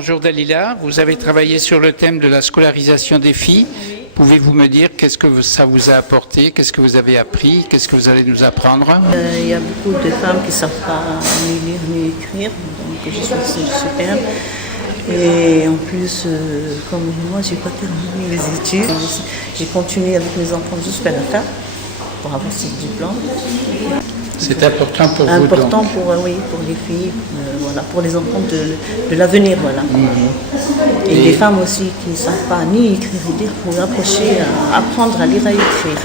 Bonjour Dalila, vous avez travaillé sur le thème de la scolarisation des filles. Pouvez-vous me dire qu'est-ce que ça vous a apporté, qu'est-ce que vous avez appris, qu'est-ce que vous allez nous apprendre? Il y a beaucoup de femmes qui ne savent pas ni lire ni écrire, donc je suis super. Et en plus, comme moi, j'ai pas terminé les études, j'ai continué avec mes enfants jusqu'à la fin pour avoir ce diplôme. C'est important pour vous. Important pour, oui, pour les filles, voilà, pour les enfants de l'avenir, voilà. Et les femmes aussi qui ne savent pas ni écrire ni lire, pour approcher, apprendre à lire et écrire.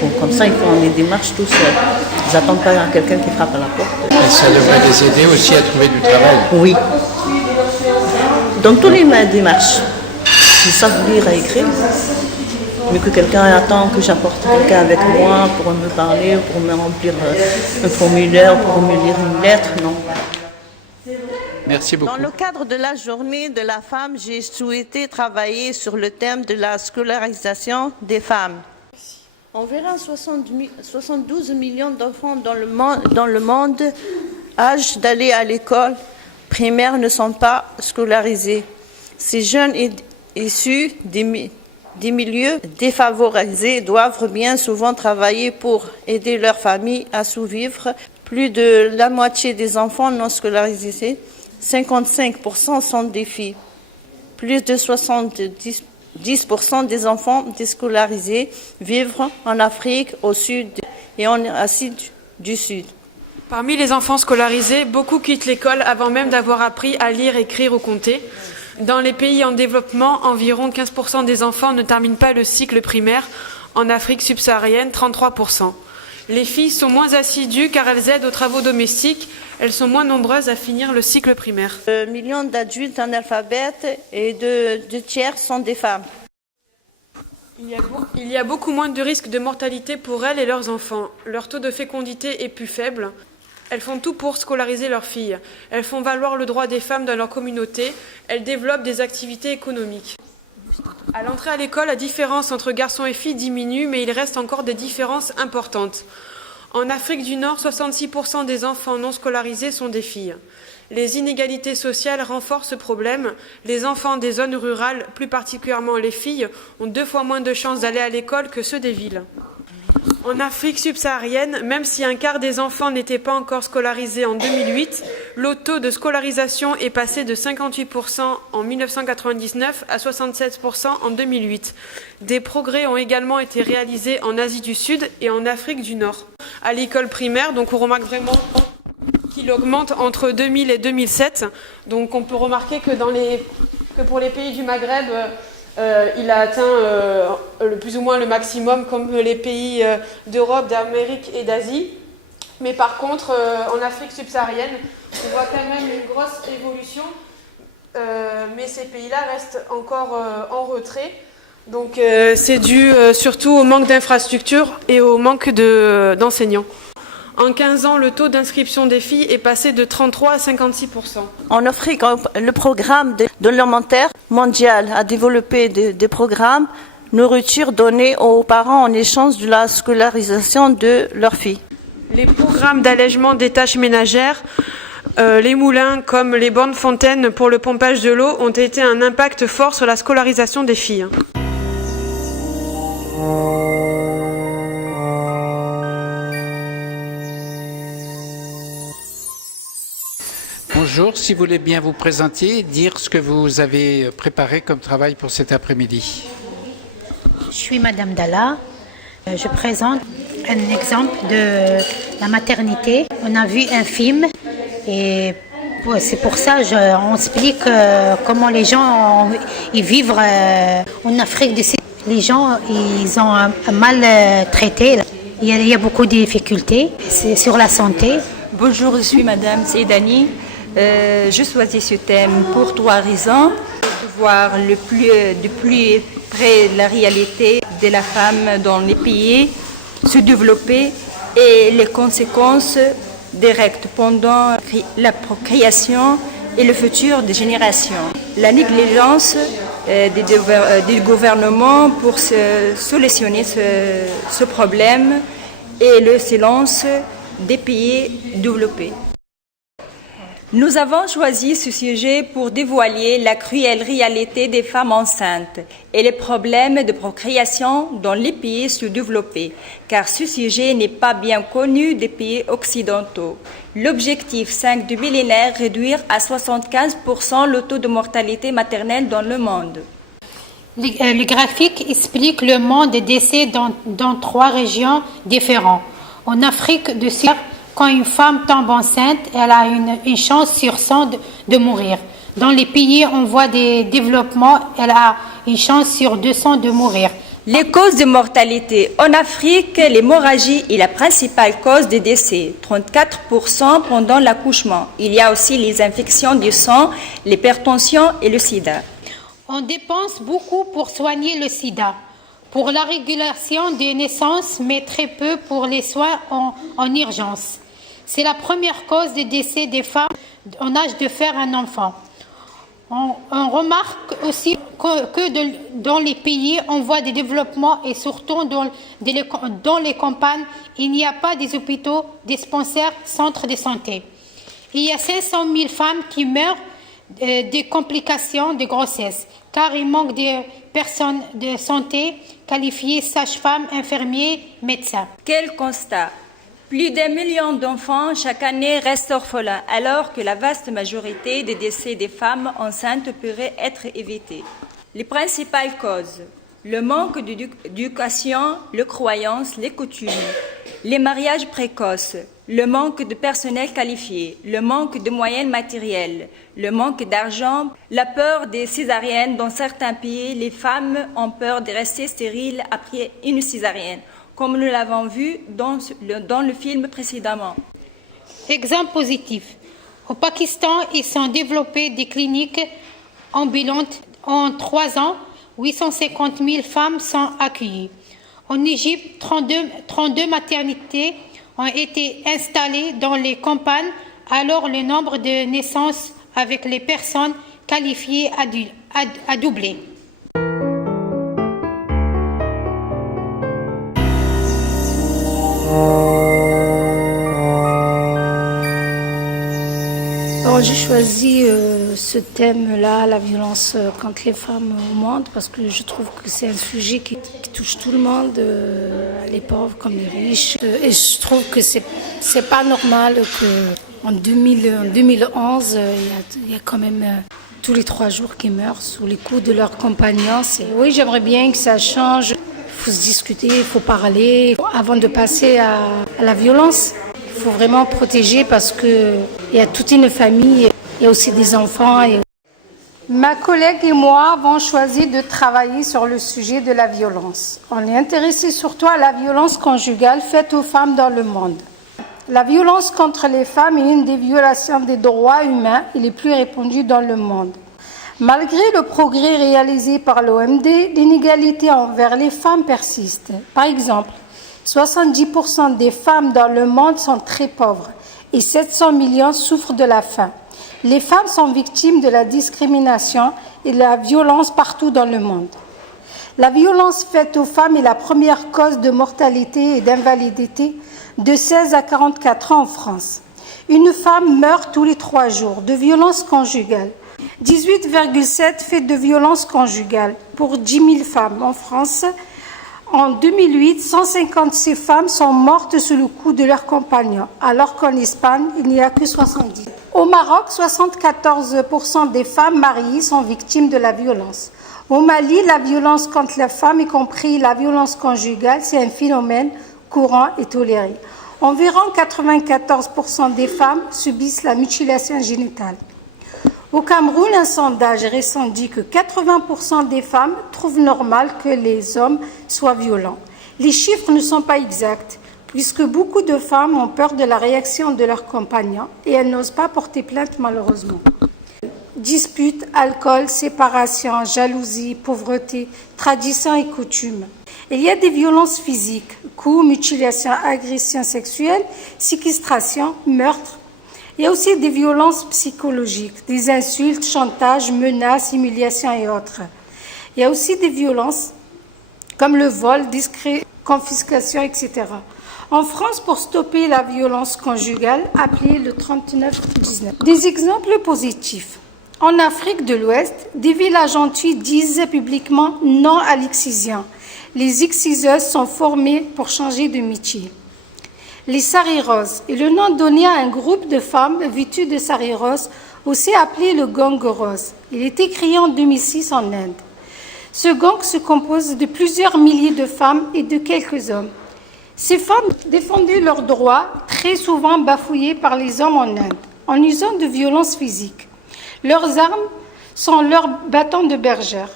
Bon, comme ça, ils font les démarches tout seuls. Ils n'attendent pas quelqu'un qui frappe à la porte. Et ça devrait les aider aussi à trouver du travail. Oui. Dans toutes les démarches, ils savent lire et écrire. Mais que quelqu'un attend que j'apporte quelqu'un avec moi pour me parler, pour me remplir un formulaire, pour me lire une lettre, non. Merci beaucoup. Dans le cadre de la journée de la femme, j'ai souhaité travailler sur le thème de la scolarisation des femmes. Environ 72 millions d'enfants dans le monde âgés d'aller à l'école primaire ne sont pas scolarisés. Ces jeunes issus des milieux défavorisés doivent bien souvent travailler pour aider leur famille à survivre. Plus de la moitié des enfants non scolarisés, 55% sont des filles. Plus de 70% des enfants déscolarisés vivent en Afrique au sud et en Asie du Sud. Parmi les enfants scolarisés, beaucoup quittent l'école avant même d'avoir appris à lire, écrire ou compter. Dans les pays en développement, environ 15% des enfants ne terminent pas le cycle primaire. En Afrique subsaharienne, 33%. Les filles sont moins assidues car elles aident aux travaux domestiques. Elles sont moins nombreuses à finir le cycle primaire. Millions d'adultes analphabètes et deux tiers sont des femmes. Il y a beaucoup moins de risques de mortalité pour elles et leurs enfants. Leur taux de fécondité est plus faible. Elles font tout pour scolariser leurs filles. Elles font valoir le droit des femmes dans leur communauté. Elles développent des activités économiques. À l'entrée à l'école, la différence entre garçons et filles diminue, mais il reste encore des différences importantes. En Afrique du Nord, 66% des enfants non scolarisés sont des filles. Les inégalités sociales renforcent ce problème. Les enfants des zones rurales, plus particulièrement les filles, ont 2 fois moins de chances d'aller à l'école que ceux des villes. En Afrique subsaharienne, même si un quart des enfants n'étaient pas encore scolarisés en 2008, le taux de scolarisation est passé de 58% en 1999 à 67% en 2008. Des progrès ont également été réalisés en Asie du Sud et en Afrique du Nord. À l'école primaire, donc on remarque vraiment qu'il augmente entre 2000 et 2007. Donc on peut remarquer que pour les pays du Maghreb, il a atteint plus ou moins le maximum comme les pays d'Europe, d'Amérique et d'Asie. Mais par contre, en Afrique subsaharienne, on voit quand même une grosse évolution. Mais ces pays-là restent encore en retrait. Donc c'est dû surtout au manque d'infrastructures et au manque d'enseignants. En 15 ans, le taux d'inscription des filles est passé de 33 à 56%. En Afrique, le programme de l'alimentaire mondial a développé des programmes nourriture donnés aux parents en échange de la scolarisation de leurs filles. Les programmes d'allègement des tâches ménagères, les moulins comme les bornes fontaines pour le pompage de l'eau ont été un impact fort sur la scolarisation des filles. Bonjour, si vous voulez bien vous présenter, dire ce que vous avez préparé comme travail pour cet après-midi. Je suis Madame Dalla. Je présente un exemple de la maternité. On a vu un film et c'est pour ça qu'on explique comment les gens ils vivent en Afrique du Sud. Les gens ils ont un mal traité. Il y a beaucoup de difficultés. C'est sur la santé. Bonjour, je suis Madame Seydani. Je choisis ce thème pour 3 raisons. De voir de plus près la réalité de la femme dans les pays, se développer et les conséquences directes pendant la procréation et le futur des générations. La négligence des gouvernements pour solutionner ce problème et le silence des pays développés. Nous avons choisi ce sujet pour dévoiler la cruelle réalité des femmes enceintes et les problèmes de procréation dans les pays sous-développés, car ce sujet n'est pas bien connu des pays occidentaux. L'objectif 5 du millénaire, réduire à 75% le taux de mortalité maternelle dans le monde. Le graphique explique le nombre de décès dans 3 régions différentes. En Afrique du Sud, quand une femme tombe enceinte, elle a une chance sur 100 de mourir. Dans les pays en voie de développement, elle a une chance sur 200 de mourir. Les causes de mortalité. En Afrique, l'hémorragie est la principale cause de décès, 34% pendant l'accouchement. Il y a aussi les infections du sang, l'hypertension et le sida. On dépense beaucoup pour soigner le sida, pour la régulation des naissances, mais très peu pour les soins en urgence. C'est la première cause de décès des femmes en âge de faire un enfant. On remarque aussi que dans les pays en voie de développement et surtout dans les campagnes, il n'y a pas des hôpitaux, dispensaires, centres de santé. Il y a 500 000 femmes qui meurent des complications de grossesse, car il manque de personnes de santé qualifiées, sages-femmes, infirmiers, médecins. Quel constat! Plus d'1 million d'enfants chaque année restent orphelins, alors que la vaste majorité des décès des femmes enceintes pourraient être évités. Les principales causes: le manque d'éducation, les croyances, les coutumes, les mariages précoces, le manque de personnel qualifié, le manque de moyens matériels, le manque d'argent, la peur des césariennes. Dans certains pays, les femmes ont peur de rester stériles après une césarienne, comme nous l'avons vu dans le film précédemment. Exemple positif. Au Pakistan, ils sont développés des cliniques ambulantes. En 3 ans, 850 000 femmes sont accueillies. En Égypte, 32 maternités ont été installées dans les campagnes, alors le nombre de naissances avec les personnes qualifiées a doublé. Alors, j'ai choisi ce thème-là, la violence contre les femmes au monde, parce que je trouve que c'est un sujet qui touche tout le monde, les pauvres comme les riches. Et je trouve que c'est pas normal qu'en 2011, il y a quand même tous les 3 jours qui meurent sous les coups de leurs compagnons. Oui, j'aimerais bien que ça change. Il faut se discuter, il faut parler avant de passer à la violence. Il faut vraiment protéger parce qu'il y a toute une famille, il y a aussi des enfants. Ma collègue et moi avons choisi de travailler sur le sujet de la violence. On est intéressé surtout à la violence conjugale faite aux femmes dans le monde. La violence contre les femmes est une des violations des droits humains et les plus répandues dans le monde. Malgré le progrès réalisé par l'OMD, l'inégalité envers les femmes persiste. Par exemple, 70% des femmes dans le monde sont très pauvres et 700 millions souffrent de la faim. Les femmes sont victimes de la discrimination et de la violence partout dans le monde. La violence faite aux femmes est la première cause de mortalité et d'invalidité de 16 à 44 ans en France. Une femme meurt tous les 3 jours de violence conjugale. 18,7 faits de violence conjugale pour 10 000 femmes en France. En 2008, 156 femmes sont mortes sous le coup de leurs compagnons, alors qu'en Espagne, il n'y a que 70. Au Maroc, 74% des femmes mariées sont victimes de la violence. Au Mali, la violence contre la femme, y compris la violence conjugale, c'est un phénomène courant et toléré. Environ 94% des femmes subissent la mutilation génitale. Au Cameroun, un sondage récent dit que 80% des femmes trouvent normal que les hommes soient violents. Les chiffres ne sont pas exacts, puisque beaucoup de femmes ont peur de la réaction de leurs compagnons et elles n'osent pas porter plainte malheureusement. Disputes, alcool, séparation, jalousie, pauvreté, traditions et coutumes. Il y a des violences physiques, coups, mutilations, agressions sexuelles, séquestration, meurtres. Il y a aussi des violences psychologiques, des insultes, chantages, menaces, humiliations et autres. Il y a aussi des violences comme le vol, confiscation, etc. En France, pour stopper la violence conjugale, appelez le 3919. Des exemples positifs. En Afrique de l'Ouest, des villages entiers disent publiquement non à l'excision. Les exciseuses sont formées pour changer de métier. Les sariroses est le nom donné à un groupe de femmes vêtues de sari rose, aussi appelé le gang rose. Il a été créé en 2006 en Inde. Ce gang se compose de plusieurs milliers de femmes et de quelques hommes. Ces femmes défendaient leurs droits, très souvent bafouillés par les hommes en Inde, en usant de violences physiques. Leurs armes sont leurs bâtons de bergère,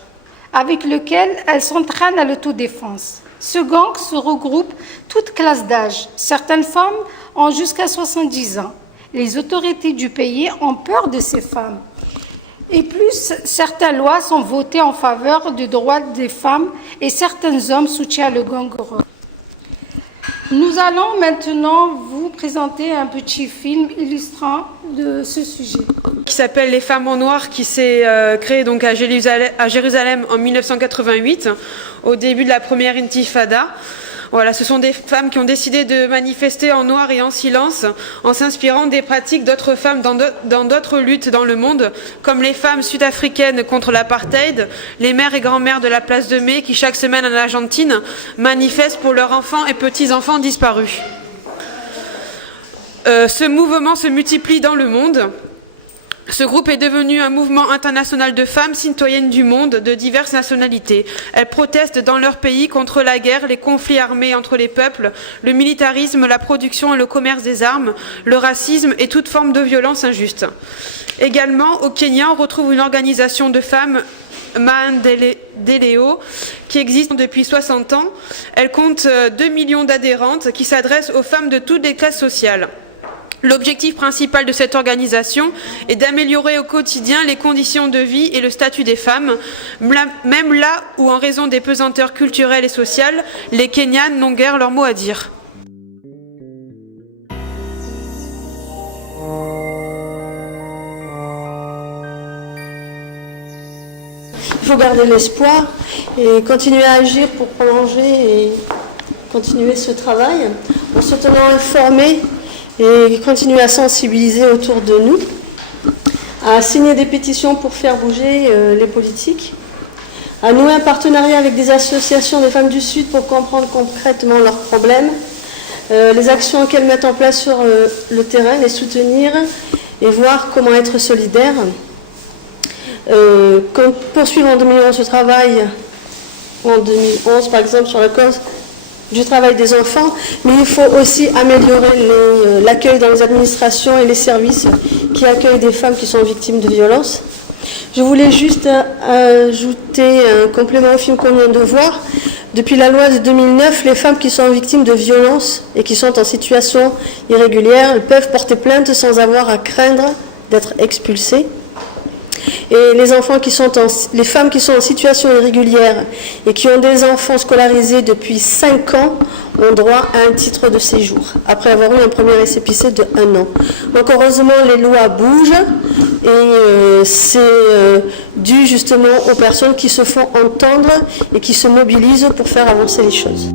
avec lesquels elles s'entraînent à l'autodéfense. Ce gang se regroupe toutes classes d'âge. Certaines femmes ont jusqu'à 70 ans. Les autorités du pays ont peur de ces femmes. Et plus, certaines lois sont votées en faveur des droits des femmes et certains hommes soutiennent le gang rose. Nous allons maintenant vous présenter un petit film illustrant de ce sujet. Qui s'appelle Les femmes en noir, qui s'est créé donc à Jérusalem en 1988, au début de la première intifada. Voilà, ce sont des femmes qui ont décidé de manifester en noir et en silence, en s'inspirant des pratiques d'autres femmes dans d'autres luttes dans le monde, comme les femmes sud-africaines contre l'apartheid, les mères et grand-mères de la place de Mai qui chaque semaine en Argentine manifestent pour leurs enfants et petits-enfants disparus. Ce mouvement se multiplie dans le monde. Ce groupe est devenu un mouvement international de femmes citoyennes du monde de diverses nationalités. Elles protestent dans leur pays contre la guerre, les conflits armés entre les peuples, le militarisme, la production et le commerce des armes, le racisme et toute forme de violence injuste. Également, au Kenya, on retrouve une organisation de femmes, Maendeleo, qui existe depuis 60 ans. Elle compte 2 millions d'adhérentes qui s'adressent aux femmes de toutes les classes sociales. L'objectif principal de cette organisation est d'améliorer au quotidien les conditions de vie et le statut des femmes, même là où, en raison des pesanteurs culturelles et sociales, les Kenyanes n'ont guère leur mot à dire. Il faut garder l'espoir et continuer à agir pour prolonger et continuer ce travail en se tenant informés et continuer à sensibiliser autour de nous, à signer des pétitions pour faire bouger les politiques, à nouer un partenariat avec des associations des femmes du Sud pour comprendre concrètement leurs problèmes, les actions qu'elles mettent en place sur le terrain, les soutenir et voir comment être solidaires. Poursuivre en 2011 ce travail, en 2011 par exemple sur la cause du travail des enfants, mais il faut aussi améliorer l'accueil dans les administrations et les services qui accueillent des femmes qui sont victimes de violences. Je voulais juste ajouter un complément au film qu'on vient de voir. Depuis la loi de 2009, les femmes qui sont victimes de violences et qui sont en situation irrégulière, elles peuvent porter plainte sans avoir à craindre d'être expulsées. Et les femmes qui sont en situation irrégulière et qui ont des enfants scolarisés depuis 5 ans ont droit à un titre de séjour, après avoir eu un premier récépissé de 1 an. Donc heureusement, les lois bougent et c'est dû justement aux personnes qui se font entendre et qui se mobilisent pour faire avancer les choses.